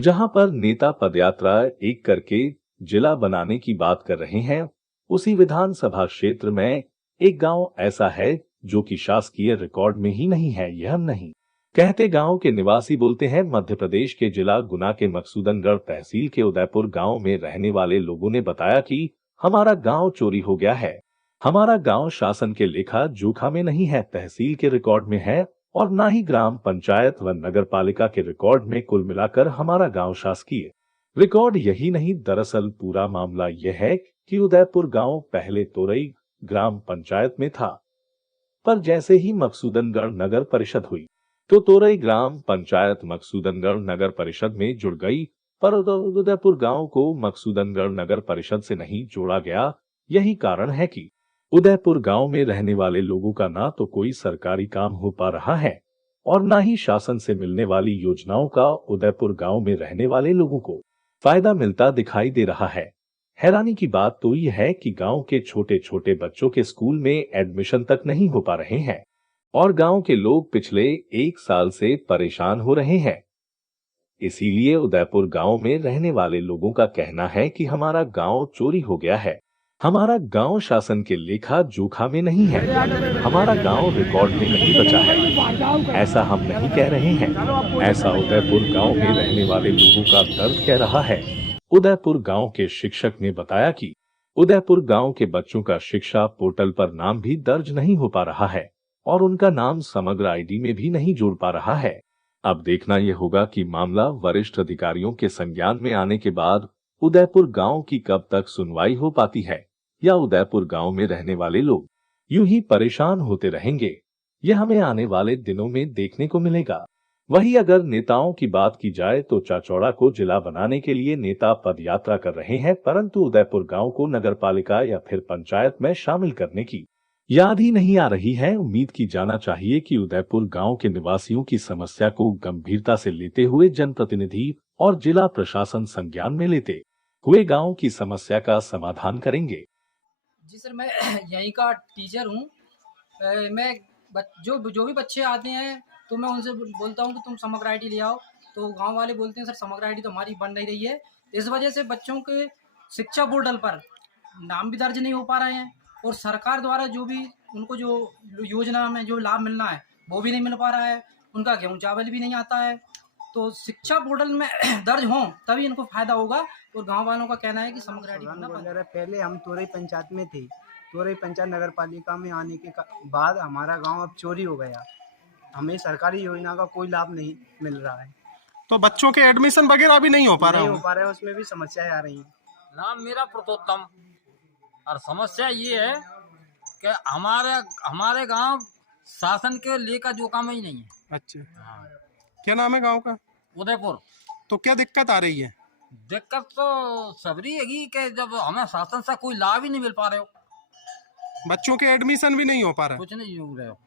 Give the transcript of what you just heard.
जहां पर नेता पदयात्रा एक करके जिला बनाने की बात कर रहे हैं, उसी विधानसभा क्षेत्र में एक गांव ऐसा है जो कि शासकीय रिकॉर्ड में ही नहीं है। यह हम नहीं कहते। गांव के निवासी बोलते हैं। मध्य प्रदेश के जिला गुना के मकसूदनगढ़ तहसील के उदयपुर गांव में रहने वाले लोगों ने बताया कि हमारा गांव चोरी हो गया है। हमारा गांव शासन के लेखा जोखा में नहीं है, तहसील के रिकॉर्ड में है और न ही ग्राम पंचायत व नगर पालिका के रिकॉर्ड में। कुल मिलाकर हमारा गांव शासकीय रिकॉर्ड यही नहीं, दरअसल पूरा मामला यह है कि उदयपुर गांव पहले तोरई ग्राम पंचायत में था, पर जैसे ही मकसूदनगढ़ नगर परिषद हुई तो तोरई ग्राम पंचायत मकसूदनगढ़ नगर परिषद में जुड़ गई, पर उदयपुर गांव को मकसूदनगढ़ नगर परिषद से नहीं जोड़ा गया। यही कारण है कि उदयपुर गांव में रहने वाले लोगों का ना तो कोई सरकारी काम हो पा रहा है और ना ही शासन से मिलने वाली योजनाओं का उदयपुर गांव में रहने वाले लोगों को फायदा मिलता दिखाई दे रहा है। हैरानी की बात तो यह है कि गांव के छोटे छोटे बच्चों के स्कूल में एडमिशन तक नहीं हो पा रहे हैं और गांव के लोग पिछले 1 साल से परेशान हो रहे हैं। इसीलिए उदयपुर गांव में रहने वाले लोगों का कहना है कि हमारा गांव चोरी हो गया है। हमारा गांव शासन के लेखा जोखा में नहीं है, हमारा गांव रिकॉर्ड में नहीं बचा है। ऐसा हम नहीं कह रहे हैं, ऐसा उदयपुर गांव में रहने वाले लोगों का दर्द कह रहा है। उदयपुर गांव के शिक्षक ने बताया कि उदयपुर गांव के बच्चों का शिक्षा पोर्टल पर नाम भी दर्ज नहीं हो पा रहा है और उनका नाम समग्र आईडी में भी नहीं जोड़ पा रहा है। अब देखना यह होगा कि मामला वरिष्ठ अधिकारियों के संज्ञान में आने के बाद उदयपुर गांव की कब तक सुनवाई हो पाती है, या उदयपुर गांव में रहने वाले लोग यूं ही परेशान होते रहेंगे, यह हमें आने वाले दिनों में देखने को मिलेगा। वहीं अगर नेताओं की बात की जाए तो चाचौड़ा को जिला बनाने के लिए नेता पदयात्रा कर रहे हैं, परंतु उदयपुर गांव को नगरपालिका या फिर पंचायत में शामिल करने की याद ही नहीं आ रही है। उम्मीद की जाना चाहिए कि उदयपुर गांव के निवासियों की समस्या को गंभीरता से लेते हुए जनप्रतिनिधि और जिला प्रशासन संज्ञान में लेते हुए गांव की समस्या का समाधान करेंगे। जी सर, मैं यहीं का टीचर हूँ। मैं जो जो भी बच्चे आते हैं तो मैं उनसे बोलता हूँ कि तुम समग्र आईडी ले आओ, तो गांव वाले बोलते हैं सर समग्र आईडी तो हमारी बन नहीं रही है। इस वजह से बच्चों के शिक्षा पोर्टल पर नाम भी दर्ज नहीं हो पा रहे हैं और सरकार द्वारा जो भी उनको जो योजना में जो लाभ मिलना है वो भी नहीं मिल पा रहा है। उनका गेहूँ चावल भी नहीं आता है, तो शिक्षा पोर्टल में दर्ज हों तभी इनको फायदा होगा। और गांव वालों का कहना है कि समग्र आईडी बनना पड़ेगा। पहले हम तोरई पंचायत में थे। तोरई पंचायत नगर पालिका में आने के बाद हमारा गांव अब चोरी हो गया। हमें सरकारी योजना का कोई लाभ नहीं मिल रहा है। तो बच्चों के एडमिशन वगैरह भी नहीं हो पा रहा है, उसमें भी समस्याएं आ रही हैं। नाम मेरा पुरुषोत्तम, और समस्या ये है कि हमारे गांव शासन के लेकर जो काम ही नहीं है। अच्छा, क्या नाम है गांव का? उदयपुर। तो क्या दिक्कत आ रही है? दिक्कत तो सबरी है कि जब हमें शासन से कोई लाभ ही नहीं मिल पा रहे हो, बच्चों के एडमिशन भी नहीं हो पा रहा, कुछ नहीं हो रहे हो।